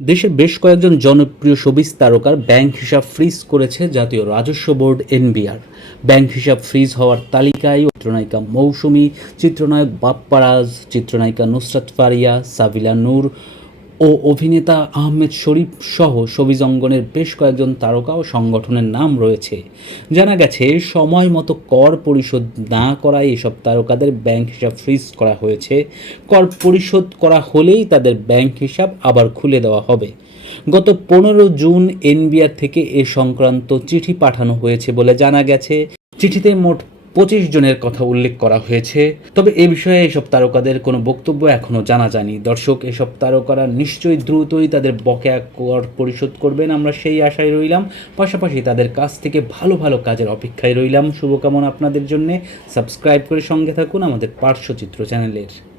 দেশের বেশ কয়েকজন জনপ্রিয় শোবিজ তারকার ব্যাংক হিসাব ফ্রিজ করেছে জাতীয় রাজস্ব বোর্ড এনবিআর। ব্যাংক হিসাব ফ্রিজ হওয়ার তালিকায় চিত্রনায়িকা মৌসুমী, চিত্রনায়ক বাপ্পারাজ, চিত্রনায়িকা নুসরাত ফারিয়া, সাবিলা নূর ও অভিনেতা আহমেদ শরীফ সহ শোবিজ অঙ্গনের বেশ কয়েকজন তারকা ও সংগঠনের নাম রয়েছে। জানা গেছে, সময় মতো কর পরিশোধ না করায় এসব তারকাদের ব্যাংক হিসাব ফ্রিজ করা হয়েছে। কর পরিশোধ করা হলেই তাদের ব্যাংক হিসাব আবার খুলে দেওয়া হবে। গত 15 জুন এনবিআর থেকে এ সংক্রান্ত চিঠি পাঠানো হয়েছে বলে জানা গেছে। চিঠিতে মোট 25 জনের কথা উল্লেখ করা হয়েছে। তবে এ বিষয়ে এসব তারকাদের কোনো বক্তব্য এখনও জানা যায়নি। দর্শক, এসব তারকারা নিশ্চয়ই দ্রুতই তাদের বকেয়া কর পরিশোধ করবেন, আমরা সেই আশায় রইলাম। পাশাপাশি তাদের কাছ থেকে ভালো ভালো কাজের অপেক্ষায় রইলাম। শুভকামনা আপনাদের জন্যে। সাবস্ক্রাইব করে সঙ্গে থাকুন আমাদের পার্শ্বচিত্র চ্যানেলের।